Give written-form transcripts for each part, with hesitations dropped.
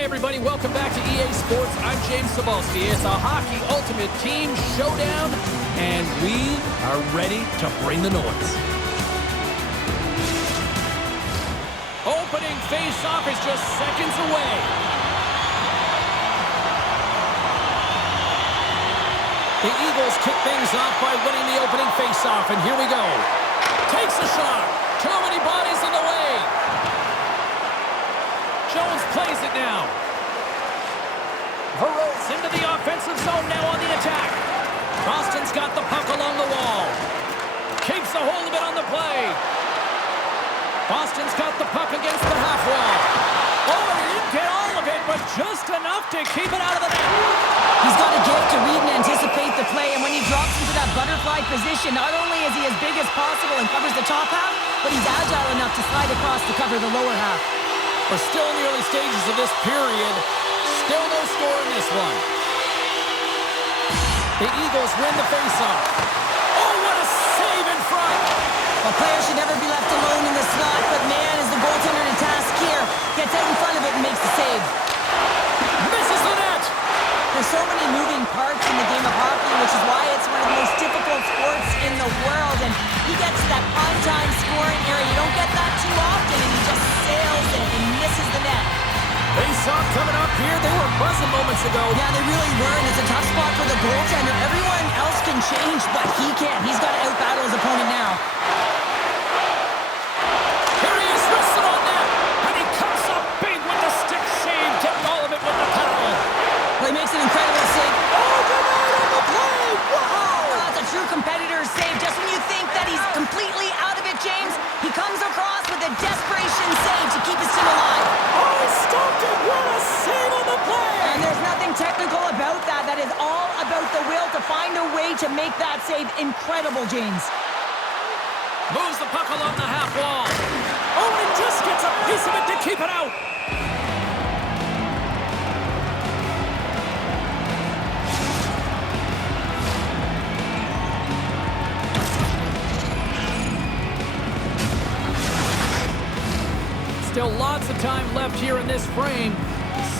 Hi, everybody. Welcome back to EA Sports. I'm James Cebulski. It's a Hockey Ultimate Team Showdown, and we are ready to bring the noise. Opening face-off is just seconds away. The Eagles kick things off by winning the opening face-off, and here we go. Takes a shot. Too many bodies in the way. Jones plays it now. Verreaux's into the offensive zone now on the attack. Boston's got the puck along the wall. Keeps a hold of it on the play. Boston's got the puck against the half wall. Oh, he didn't get all of it, but just enough to keep it out of the net. He's got a gift to read and anticipate the play, and when he drops into that butterfly position, not only is he as big as possible and covers the top half, but he's agile enough to slide across to cover the lower half. We're still in the early stages of this period. Still no score in this one. The Eagles win the faceoff. Oh, what a save in front. A player should never be left alone in the slot, but man, is the goaltender to task here. Gets out in front of it and makes the save. Misses the net. There's so many moving parts in the game of hockey, which is why it's one of the most difficult sports in the world. And he gets that on-time scoring area. You don't get that too often, and he just sails it and misses the net. Face-off coming up here. They were buzzing moments ago. Yeah, they really were, and it's a tough spot for the goaltender. Everyone else can change, but he can't. He's got to out-battle his opponent now. Here he is, wrestled on net, and he comes up big with the stick save, getting all of it with the paddle. Well, he makes an incredible save. Oh, denied on the play! Wow! That's a true competitor's save. Just when you think that he's completely out of it, James, he comes across with a desperation save to keep his team alive. Oh, he stopped it! What a save on the play! And there's nothing technical about that. That is all about the will to find a way to make that save incredible, James. Moves the puck along the half wall. Oh, and just gets a piece of it to keep it out. Still lots of time left here in this frame.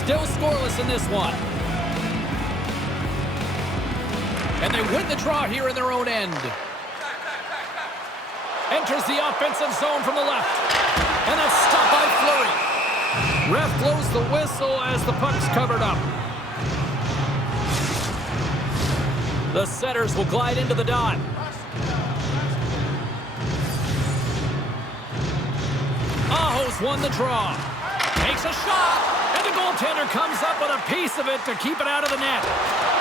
Still scoreless in this one. And they win the draw here in their own end. Enters the offensive zone from the left. And that's stopped by Fleury. Ref blows the whistle as the puck's covered up. The setters will glide into the dot. Aho's won the draw. Takes a shot. And the goaltender comes up with a piece of it to keep it out of the net.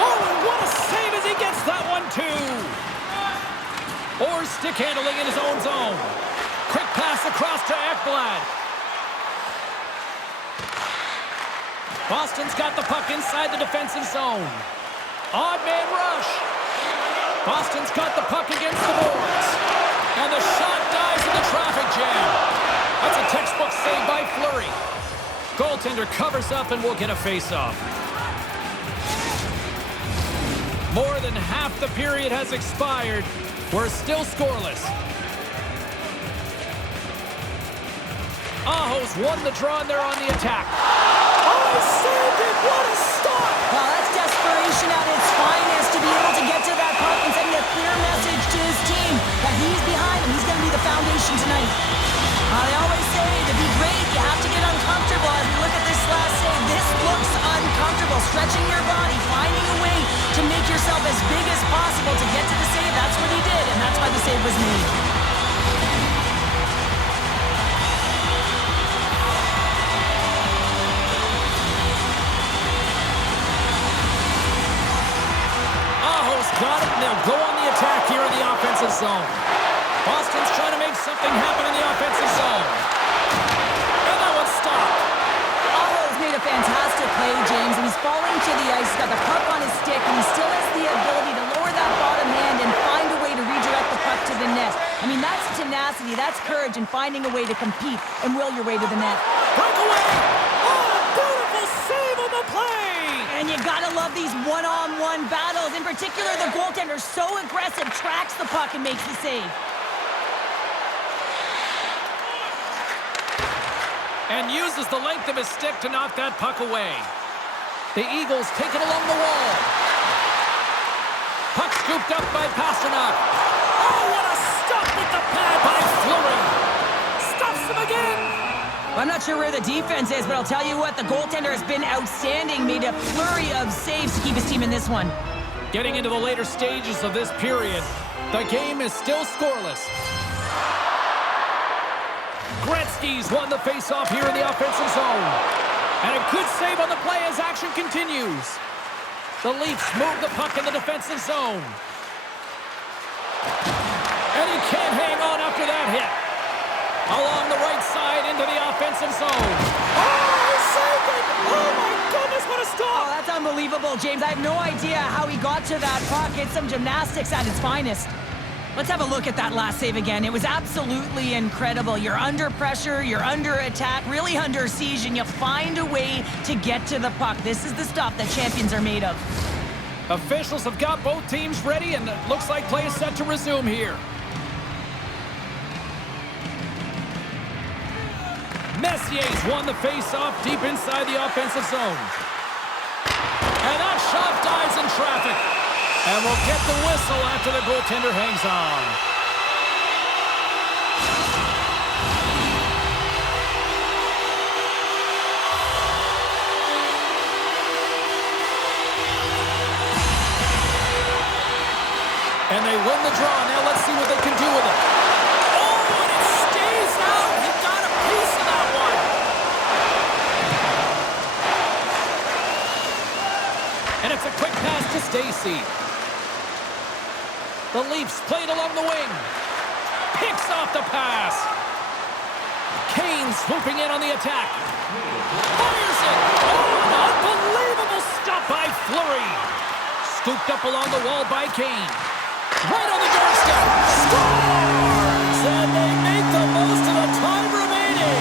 Oh, and what a save as he gets that one, too. Or stick handling in his own zone. Quick pass across to Ekblad. Boston's got the puck inside the defensive zone. Odd man rush. Boston's got the puck against the boards. And the shot dies in the traffic jam. That's a textbook save by Fleury. Goaltender covers up and will get a face-off. More than half the period has expired. We're still scoreless. Aho's won the draw and they're on the attack. Oh, he saved it! What a stop! Well, that's desperation at its finest to be able to get to that puck and send a clear message to his team that he's behind and he's going to be the foundation tonight. They always say to be great, you have to get uncomfortable. As we look at this last save, this looks uncomfortable. Stretching your body, finding a way to make yourself as big as possible to get to the save. That's what he did, and that's why the save was made. Aho's got it, and they'll go on the attack here in the offensive zone. Boston's trying to make something happen in the offensive zone. And that one's stopped. Aho's made a fantastic play, James, and he's falling to the ice. He's got the puck on his stick, and he still has the ability to lower that bottom hand and find a way to redirect the puck to the net. I mean, that's tenacity, that's courage, and finding a way to compete and will your way to the net. Breakaway! Oh, beautiful save on the play! And you gotta love these one-on-one battles. In particular, the goaltender, so aggressive, tracks the puck and makes the save. And uses the length of his stick to knock that puck away. The Eagles take it along the wall. Puck scooped up by Pasternak. Oh, what a stop with the pad by Fleury. Stuffs him again. I'm not sure where the defense is, but I'll tell you what, the goaltender has been outstanding. Made a flurry of saves to keep his team in this one. Getting into the later stages of this period, the game is still scoreless. Gretzky's won the faceoff here in the offensive zone. And a good save on the play as action continues. The Leafs move the puck in the defensive zone. And he can't hang on after that hit. Along the right side into the offensive zone. Oh, he saved it! Oh, my goodness, what a stop! Oh, that's unbelievable, James. I have no idea how he got to that puck. It's some gymnastics at its finest. Let's have a look at that last save again. It was absolutely incredible. You're under pressure, you're under attack, really under siege, and you find a way to get to the puck. This is the stuff that champions are made of. Officials have got both teams ready, and it looks like play is set to resume here. Messier's won the face-off deep inside the offensive zone. And that shot dives in traffic. And we'll get the whistle after the goaltender hangs on. And they win the draw. Now let's see what they can do with it. Oh, and it stays out. He got a piece of that one. And it's a quick pass to Stacey. The Leafs played along the wing. Picks off the pass. Kane swooping in on the attack. Fires it. Oh, an unbelievable stop by Fleury. Scooped up along the wall by Kane. Right on the doorstep. Scores! And they make the most of the time remaining.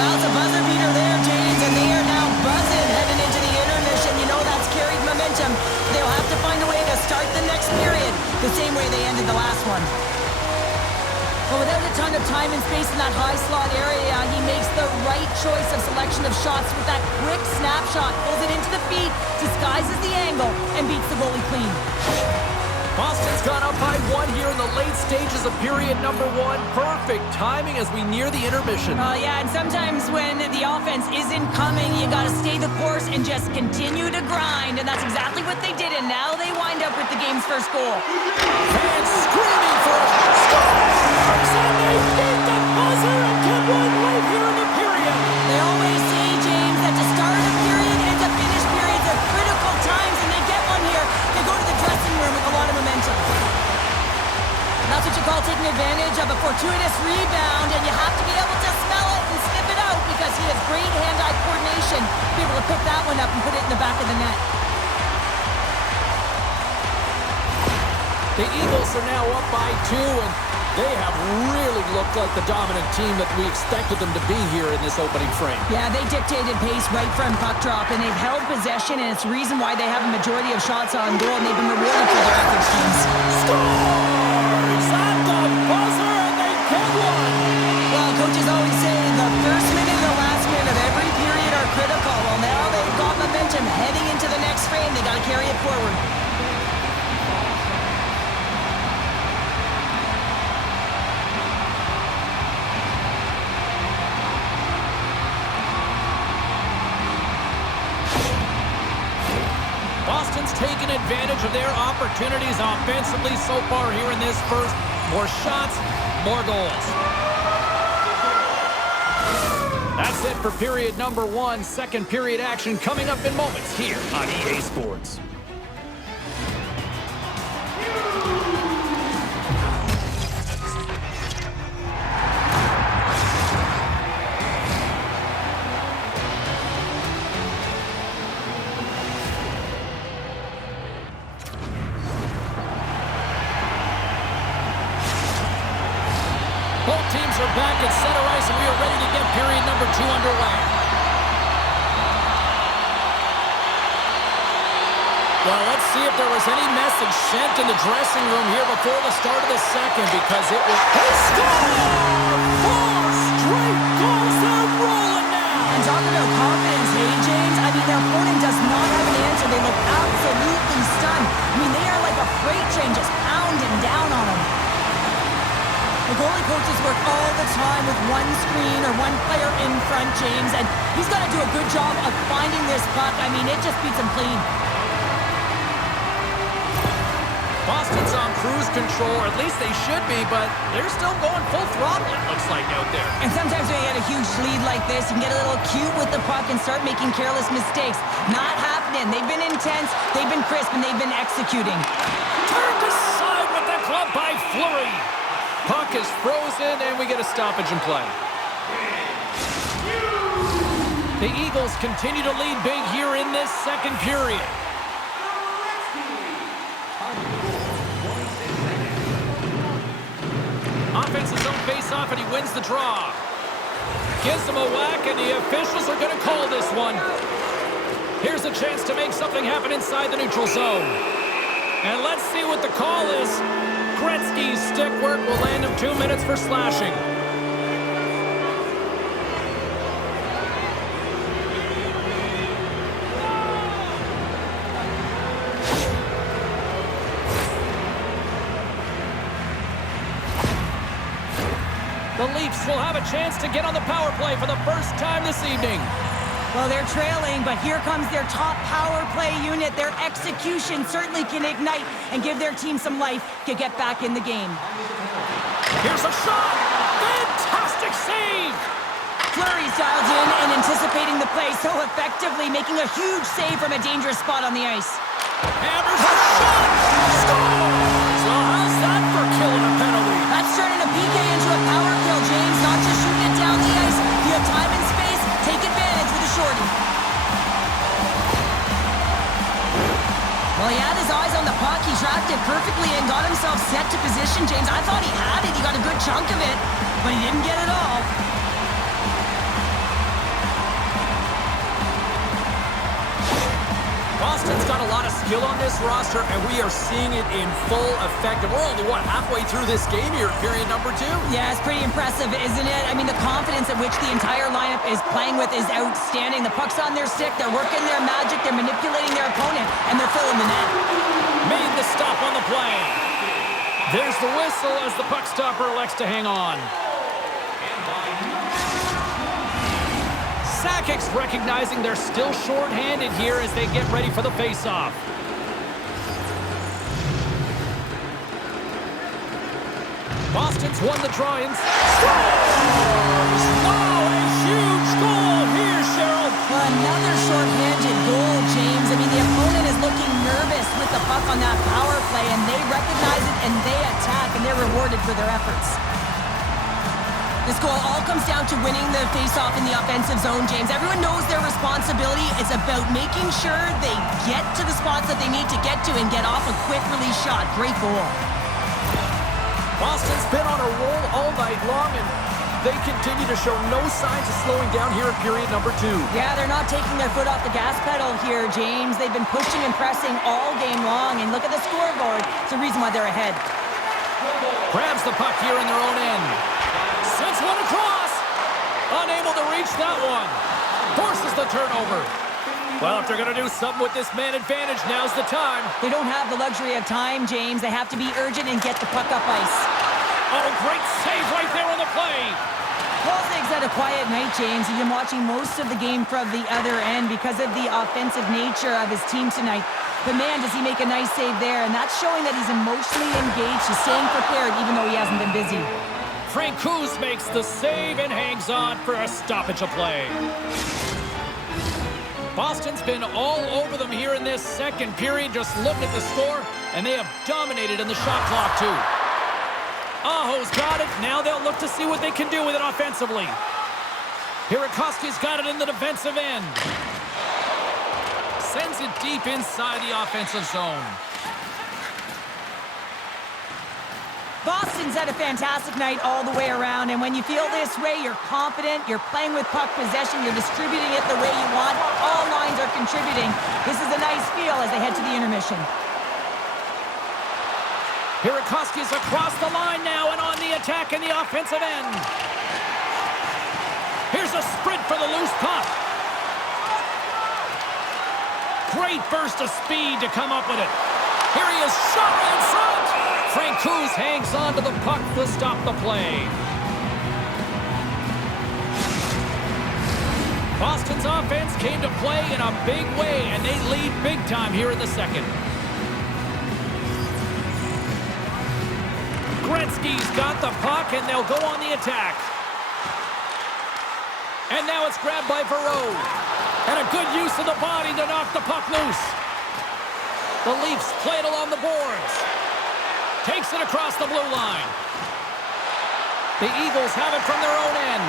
Well, it's a buzzer beater there, James, and they are now buzzing heading into the intermission. You know that's carried momentum. They'll have to find a way to start the next period the same way they ended the last one. But without a ton of time and space in that high slot area, he makes the right choice of selection of shots with that quick snapshot, pulls it into the feet, disguises the angle, and beats the goalie clean. Boston's gone up by one here in the late stages of period number one. Perfect timing as we near the intermission. Yeah, and sometimes when the offense isn't coming, you got to stay the course and just continue to grind. And that's exactly what they did, and now they wind up with the game's first goal. Fans screaming for it. Scores! And they beat the buzzer and get one late here in the period. They always say, James, that to start a period and to finish periods are critical times, and they get one here. They go to the dressing room with a lot of momentum. That's what you call taking advantage of a fortuitous rebound, and you have to be able to smell it and sniff it out because he has great hand-eye coordination to be able to pick that one up and put it in the back of the net. The Eagles are now up by two, and they have really looked like the dominant team that we expected them to be here in this opening frame. Yeah, they dictated pace right from puck drop, and they've held possession, and it's the reason why they have a majority of shots on goal, and they've been rewarded for their efforts, James. Scores! At the buzzer, and they get one! Well, coaches always say the first minute and the last minute of every period are critical. Well, now they've got momentum heading into the next frame. They got to carry it forward. Boston's taken advantage of their opportunities offensively so far here in this first. More shots, more goals. That's it for period number one. Second period action coming up in moments here on EA Sports. Both teams are back at center ice, and we are ready to get period number two underway. Well, let's see if there was any message sent in the dressing room here before the start of the second, because it was... They score! 4 straight goals. They're rolling now. time with one screen or one player in front, James, and he's got to do a good job of finding this puck. I mean, it just beats him clean. Boston's on cruise control, or at least they should be, but they're still going full throttle, it looks like, out there. And sometimes when you get a huge lead like this, you can get a little cute with the puck and start making careless mistakes. Not happening. They've been intense, they've been crisp, and they've been executing. Turned aside with the glove by Fleury. Puck is frozen, and we get a stoppage in play. The Eagles continue to lead big here in this second period. Offense's own face-off, and he wins the draw. Gives him a whack, and the officials are going to call this one. Here's a chance to make something happen inside the neutral zone. And let's see what the call is. Gretzky's stick work will land him 2 minutes for slashing. The Leafs will have a chance to get on the power play for the first time this evening. Well, they're trailing, but here comes their top power play unit. Their execution certainly can ignite and give their team some life to get back in the game. Here's a shot! Fantastic save! Fleury's dialed in and anticipating the play so effectively, making a huge save from a dangerous spot on the ice. Hammers a shot! Score! So how's that for killing a penalty? That's turning a PK into a power kill, James. Not just shooting it down the ice. You have time and space. Take advantage with a shorty. Well, he had his eyes on the puck. He tracked it perfectly and got himself set to position, James. I thought he had it. He got a good chunk of it, but he didn't get it all. Boston's got a lot of skill on this roster, and we are seeing it in full effect. And we're only, halfway through this game here, period number 2. Yeah, it's pretty impressive, isn't it? I mean, the confidence at which the entire lineup is playing with is outstanding. The puck's on their stick, they're working their magic, they're manipulating their opponent, and they're filling the net. Made the stop on the play. There's the whistle as the puck stopper elects to hang on. Sakic's recognizing they're still short-handed here as they get ready for the face-off. Boston's won the draw and scores! Wow, a huge goal here, Cheryl! Well, another short-handed goal, James. I mean, the opponent is looking nervous with the puck on that power play, and they recognize it, and they attack, and they're rewarded for their efforts. This goal all comes down to winning the face-off in the offensive zone, James. Everyone knows their responsibility. It's about making sure they get to the spots that they need to get to and get off a quick release shot. Great goal. Boston's been on a roll all night long, and they continue to show no signs of slowing down here in period number 2. Yeah, they're not taking their foot off the gas pedal here, James. They've been pushing and pressing all game long, and look at the scoreboard. It's the reason why they're ahead. Grabs the puck here in their own end. Sends one across. Unable to reach that one. Forces the turnover. Well, if they're going to do something with this man advantage, now's the time. They don't have the luxury of time, James. They have to be urgent and get the puck up ice. Oh, great save right there on the play. Paul's had a quiet night, James. He's been watching most of the game from the other end because of the offensive nature of his team tonight. But man, does he make a nice save there, and that's showing that he's emotionally engaged. He's staying prepared even though he hasn't been busy. Francouz makes the save and hangs on for a stoppage of play. Boston's been all over them here in this second period. Just look at the score, and they have dominated in the shot clock too. Aho's got it. Now they'll look to see what they can do with it offensively. Hirakoski's got it in the defensive end. Sends it deep inside the offensive zone. Boston's had a fantastic night all the way around, and when you feel this way, you're confident, you're playing with puck possession, you're distributing it the way you want. All lines are contributing. This is a nice feel as they head to the intermission. Hirakoski's across the line now and on the attack in the offensive end. Here's a sprint for the loose puck. Great burst of speed to come up with it. Here he is, shot in front. Francouz hangs on to the puck to stop the play. Boston's offense came to play in a big way, and they lead big time here in the second. Gretzky's got the puck, and they'll go on the attack. And now it's grabbed by Verreau. And a good use of the body to knock the puck loose. The Leafs play it along the boards. Takes it across the blue line. The Eagles have it from their own end.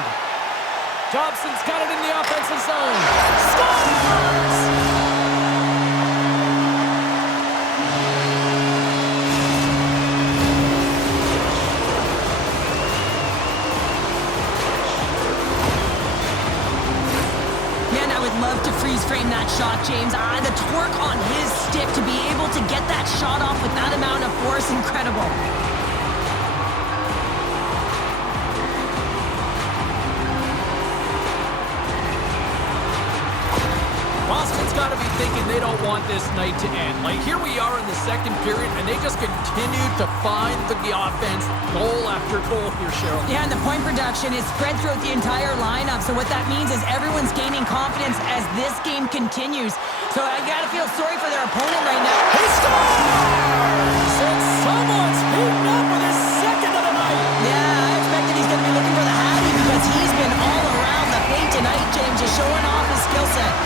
Dobson's got it in the offensive zone. Scores! Love to freeze frame that shot, James. The torque on his stick to be able to get that shot off with that amount of force, incredible. Boston's got to be thinking they don't want this night to end. Like, here we are in the second period, and they just continue to find the offense goal after goal here, Cheryl. Yeah, and the point production is spread throughout the entire lineup. So what that means is everyone's gaining confidence as this game continues. So I got to feel sorry for their opponent right now. He scores! And someone's beaten up with his second of the night. Yeah, I expected he's going to be looking for the Hattie because he's been all around the paint tonight, James, just showing off his skill set.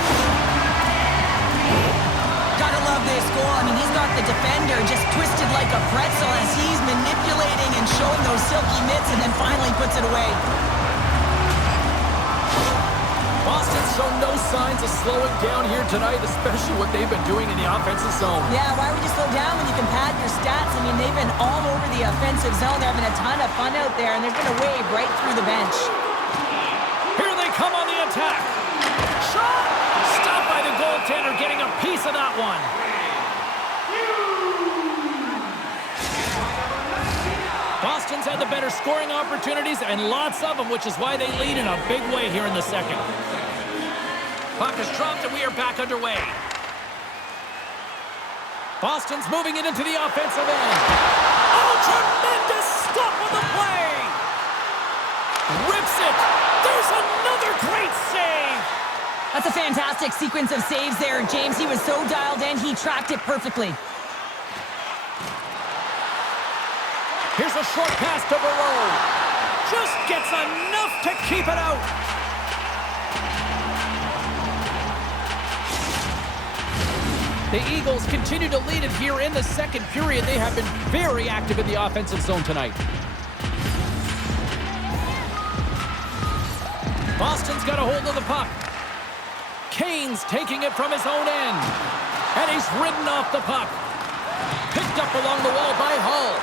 Love this goal. I mean, he's got the defender just twisted like a pretzel as he's manipulating and showing those silky mitts and then finally puts it away. Boston's shown no signs of slowing down here tonight, especially what they've been doing in the offensive zone. Yeah, why would you slow down when you can pad your stats? I mean, they've been all over the offensive zone. They're having a ton of fun out there, and they're going to wave right through the bench. Here they come on the attack. Shot! Stopped by the goaltender, getting a piece of that one. Boston's had the better scoring opportunities and lots of them, which is why they lead in a big way here in the second. Puck is dropped and we are back underway. Boston's moving it into the offensive end. Oh, tremendous stop on the play! Rips it! There's another great save! That's a fantastic sequence of saves there, James. He was so dialed in, he tracked it perfectly. Here's a short pass to Verreau. Just gets enough to keep it out. The Eagles continue to lead it here in the second period. They have been very active in the offensive zone tonight. Boston's got a hold of the puck. Kane's taking it from his own end. And he's ridden off the puck. Picked up along the wall by Hull.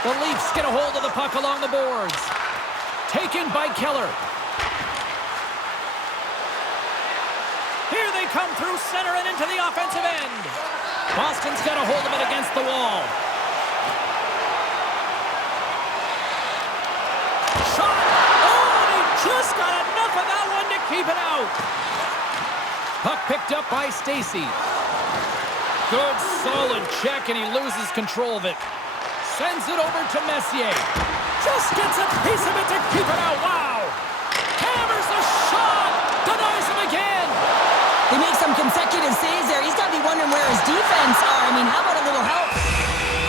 The Leafs get a hold of the puck along the boards. Taken by Keller. Here they come through center and into the offensive end. Boston's got a hold of it against the wall. Shot! Oh, and he just got enough of that one to keep it out. Puck picked up by Stacey. Good, solid check, and he loses control of it. Sends it over to Messier. Just gets a piece of it to keep it out. Wow! Hammers a shot! Denies him again! They make some consecutive saves there. He's got to be wondering where his defense are. I mean, how about a little help?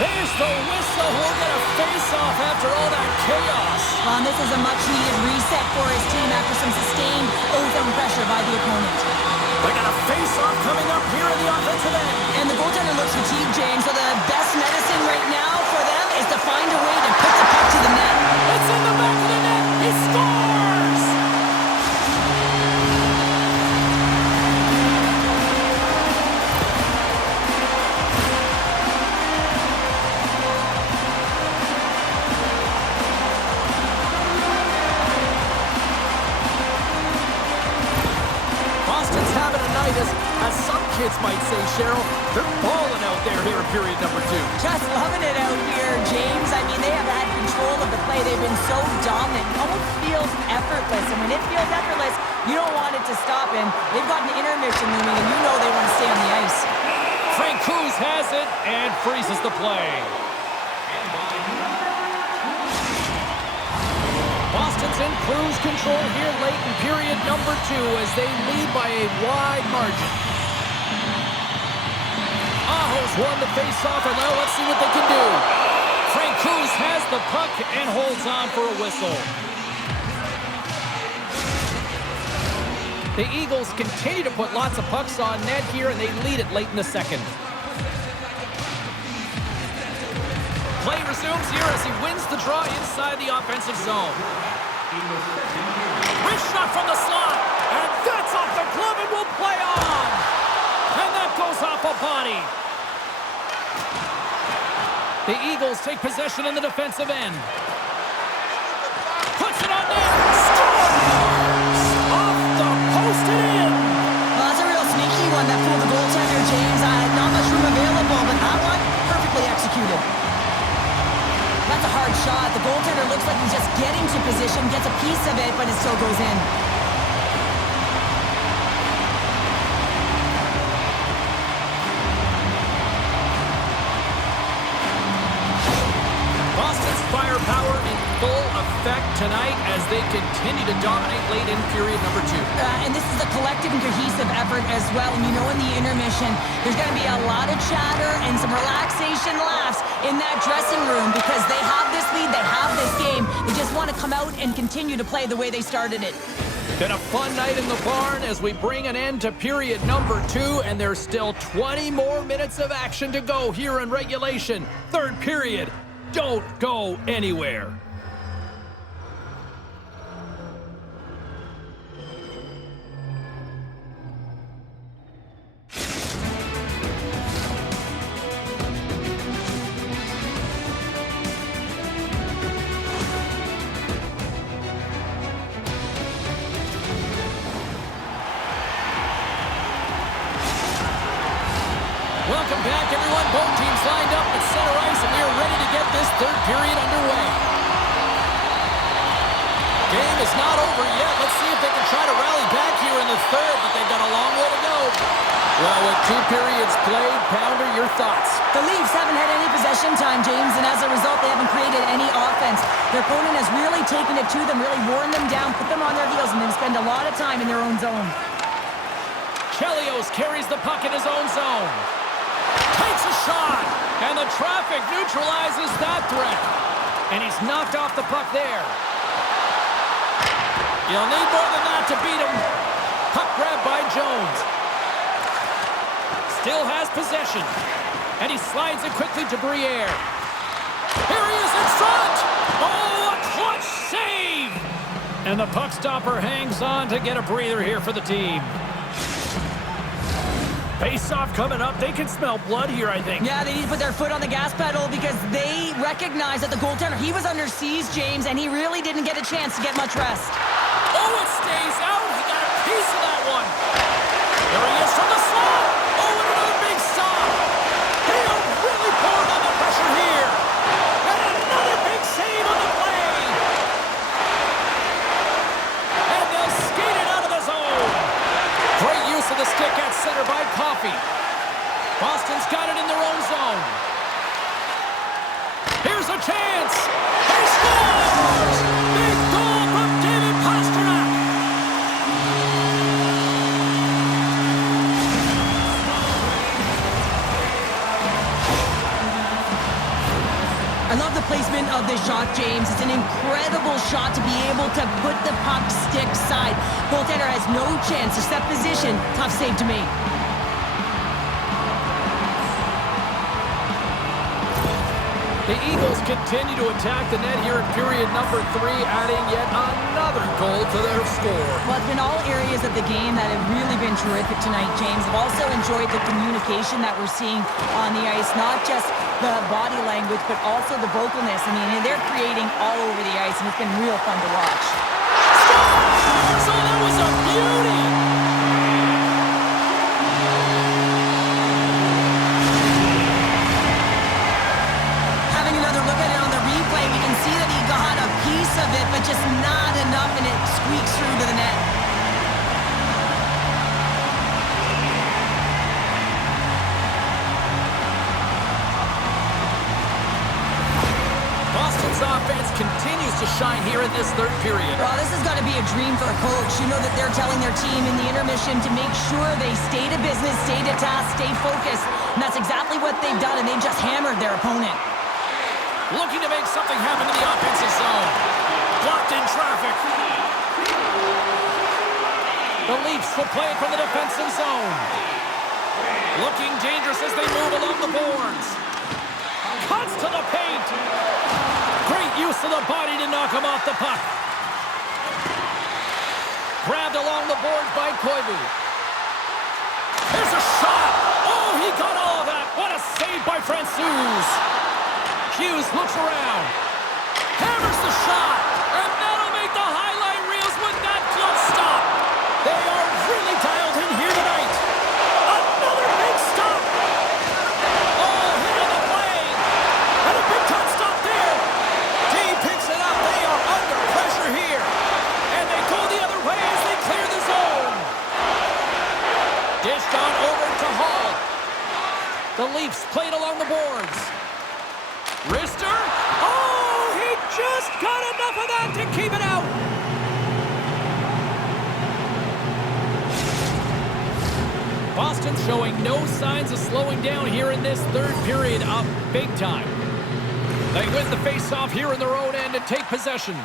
There's the whistle. We'll get a face-off after all that chaos. This is a much-needed reset for his team after some sustained ozone pressure by the opponent. They got a face-off coming up here in the offensive end. And the goaltender looks fatigued, James, so the best medicine right now for them is to find a way to put the puck to the net. It's in the back of the net. He scores! Boston's having a night, as some kids might say, Cheryl. They're balling out there here in period number 2. Just loving it out here, James. I mean, they have had control of the play. They've been so dominant. It almost feels effortless. And when it feels effortless, you don't want it to stop. And they've got an intermission looming, and you know they want to stay on the ice. Frank Cruz has it and freezes the play. Boston Boston's in cruise control here late in period number 2 as they lead by a wide margin. Aho's won the face-off, and now let's see what they can do. Frank Cruz has the puck and holds on for a whistle. The Eagles continue to put lots of pucks on net here, and they lead it late in the second. Play resumes here as he wins the draw inside the offensive zone. Wrist shot from the slot, and that's off the glove and will play on. And that goes off a body. The Eagles take possession in the defensive end. Puts it on net. Scores! Off the post and in. Well, that's a real sneaky one that fooled the goaltender, James. Not much room available, but that one, perfectly executed. That's a hard shot. The goaltender looks like he's just getting to position, gets a piece of it, but it still goes in. Boston's firepower in full effect tonight as they continue to dominate late in period number 2. And this is a collective and cohesive effort as well. And you know, in the intermission, there's going to be a lot of chatter and some relaxation laughs in that dressing room because they have this lead, they have this game. They just want to come out and continue to play the way they started it. Been a fun night in the barn as we bring an end to period number 2, and there's still 20 more minutes of action to go here in regulation. Third period. Don't go anywhere. Welcome back, everyone. Both teams lined up at center ice, and we are ready to get this third period underway. Game is not over yet. Let's see if they can try to rally back here in the third, but they've got a long way to go. Well, with 2 periods played, Pounder, your thoughts? The Leafs haven't had any possession time, James, and as a result, they haven't created any offense. Their opponent has really taken it to them, really worn them down, put them on their heels, and then spend a lot of time in their own zone. Chelios carries the puck in his own zone. Takes a shot, and the traffic neutralizes that threat. And he's knocked off the puck there. You'll need more than that to beat him. Puck grabbed by Jones. Still has possession. And he slides it quickly to Briere. Here he is in front! Oh, a clutch save! And the puck stopper hangs on to get a breather here for the team. Face-off coming up. They can smell blood here, I think. Yeah, they need to put their foot on the gas pedal because they recognize that the goaltender, he was under siege, James, and he really didn't get a chance to get much rest. Oh, it stays out. He got a piece of that one. There he is from the slot. Oh, and another big stop. They are really pouring on the pressure here. And another big save on the play. And they'll skate it out of the zone. Great use of the stick at center by Coffey. Boston's got it in their own zone. Here's a chance. He scores! Big goal from David Pastrnak. I love the placement of this shot, James. It's an incredible shot to be able to put the puck stick side. Goaltender has no chance to set position. Tough save to make. The Eagles continue to attack the net here in period number 3, adding yet another goal to their score. Well, it's been all areas of the game that have really been terrific tonight, James. I've also enjoyed the communication that we're seeing on the ice, not just the body language, but also the vocalness. I mean, they're creating all over the ice, and it's been real fun to watch. Scores! Oh, that was a beauty! Having another look at it on the replay, we can see that he got a piece of it, but just not enough, and it squeaks through to the net. Boston's offense continues to shine here in this third period. Well, this has got to be a dream for a coach. You know that they're telling their team in the intermission to make sure they stay to business, stay to task, stay focused. And that's exactly what they've done, and they've just hammered their opponent. Looking to make something happen in the offensive zone. Blocked in traffic. The Leafs will play it from the defensive zone. Looking dangerous as they move along the boards. Cuts to the paint. Great use of the body to knock him off the puck. Grabbed along the boards by Koivu. There's a shot. Oh, he got all of that. What a save by Francouz. Hughes looks around. Hammers the shot. And that'll make the highlight reels with that close stop. They are really dialed in here tonight. Another big stop. Oh, hit on the play. And a big time stop there. D picks it up. They are under pressure here. And they go the other way as they clear the zone. Dished on over to Hall. The Leafs played along the boards. Rister. Oh, he just got enough of that to keep it out. Boston showing no signs of slowing down here in this third period, up big time. They win the face-off here in their own end and take possession.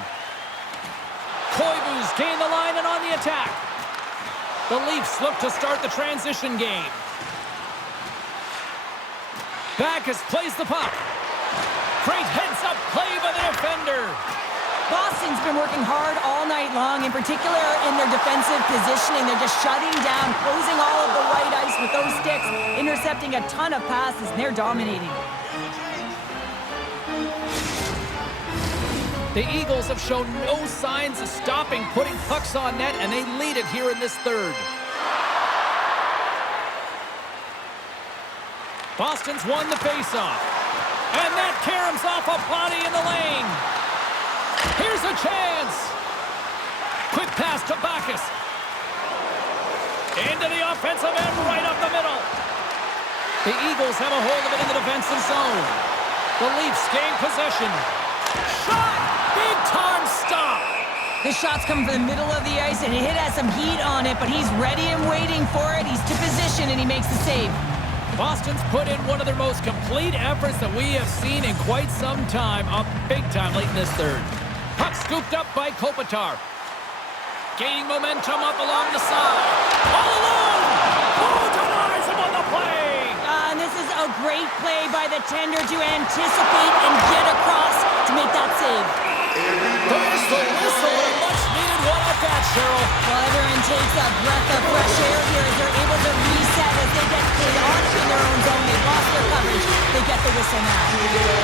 Koivu's gain the line and on the attack. The Leafs look to start the transition game. Backus plays the puck. Great heads-up play by the defender. Boston's been working hard all night long, in particular in their defensive positioning. They're just shutting down, closing all of the white ice with those sticks, intercepting a ton of passes, and they're dominating. The Eagles have shown no signs of stopping putting pucks on net, and they lead it here in this third. Boston's won the faceoff. And that caroms off a body in the lane. Here's a chance. Quick pass to Backus. Into the offensive end, right up the middle. The Eagles have a hold of it in the defensive zone. The Leafs gain possession. Shot! Big time stop. This shot's coming from the middle of the ice, and it has some heat on it, but he's ready and waiting for it. He's to position, and he makes the save. Boston's put in one of their most complete efforts that we have seen in quite some time, up big time late in this third. Puck scooped up by Kopitar. Gaining momentum up along the side. All alone! Oh, denies him on the play! And this is a great play by the tender to anticipate and get across to make that save. There's the whistle, a much-needed one at that, Cheryl. Well, everyone takes a breath of fresh air here as they're able to reset as they get chaotic in their own zone. They've lost their coverage. They get the whistle now.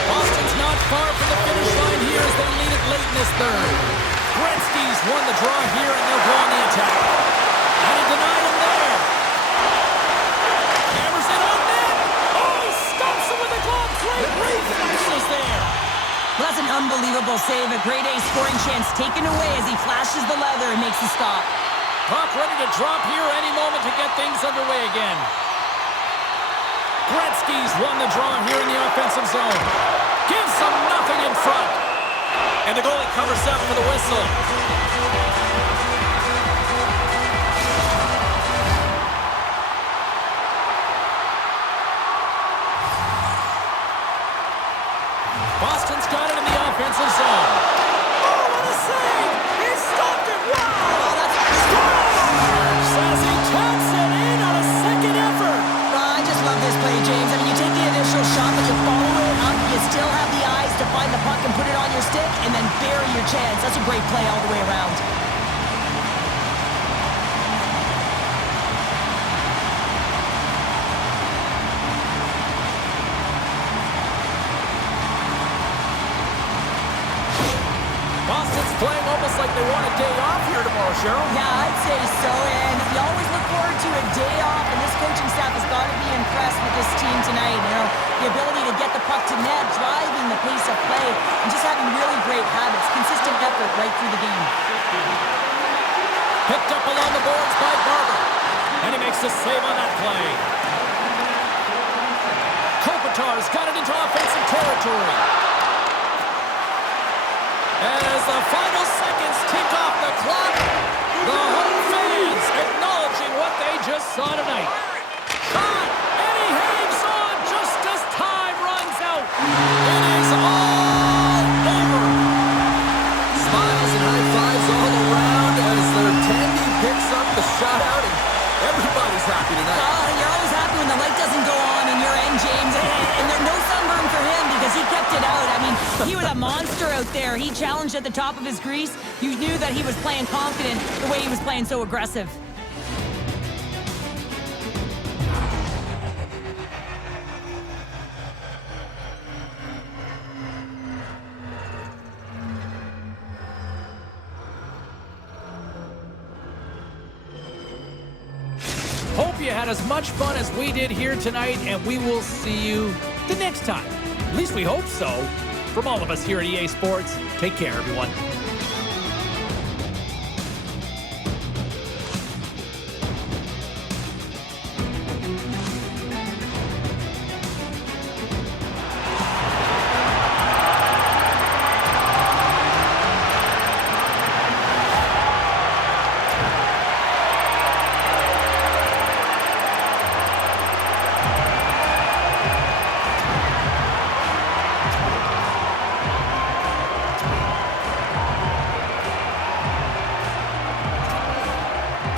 Boston's not far from the finish line here as they lead it late in this third. Gretzky's won the draw here, and they'll go on the attack. And he denied him there. Hammers it on net. Oh, he stumps him with the glove. Great reflexes there. Well, that's an unbelievable save. A grade A scoring chance taken away as he flashes the leather and makes the stop. Puck ready to drop here any moment to get things underway again. Gretzky's won the draw here in the offensive zone. Gives them nothing in front. And the goalie covers up for the whistle. Boston's got it in the offensive zone. Oh, what a save! He stopped it! Wow! That's scores! As he taps it in on a second effort. I just love this play, James. I mean, you take the initial shot, but you follow it up. You still have the eyes to find the puck and put it on your stick, and then bury your chance. That's a great play all the way around. Boston's playing almost like they want a day off here tomorrow, Cheryl. Yeah, I'd say so, and we always look forward to a day off, and this coaching staff has got to be impressed with this team tonight. You know, the ability to get the puck to net, driving the pace of play, and just having really great habits, consistent effort right through the game. Picked up along the boards by Barber, and he makes the save on that play. Kopitar's got it into offensive territory. As the final seconds tick off the clock, the home fans acknowledging what they just saw tonight. Shot, and he hangs on just as time runs out. It is all over. Smiles and high fives all around as their attendee picks up the shutout, and everybody's happy tonight. You're always happy when the light doesn't go on in your end, James. And there's no sunburn for him because he kept it out. I mean, he was a monster out there. He challenged at the top of his crease. You knew that he was playing confident the way he was playing so aggressive. Hope you had as much fun as we did here tonight, and we will see you the next time. At least we hope so. From all of us here at EA Sports, take care, everyone.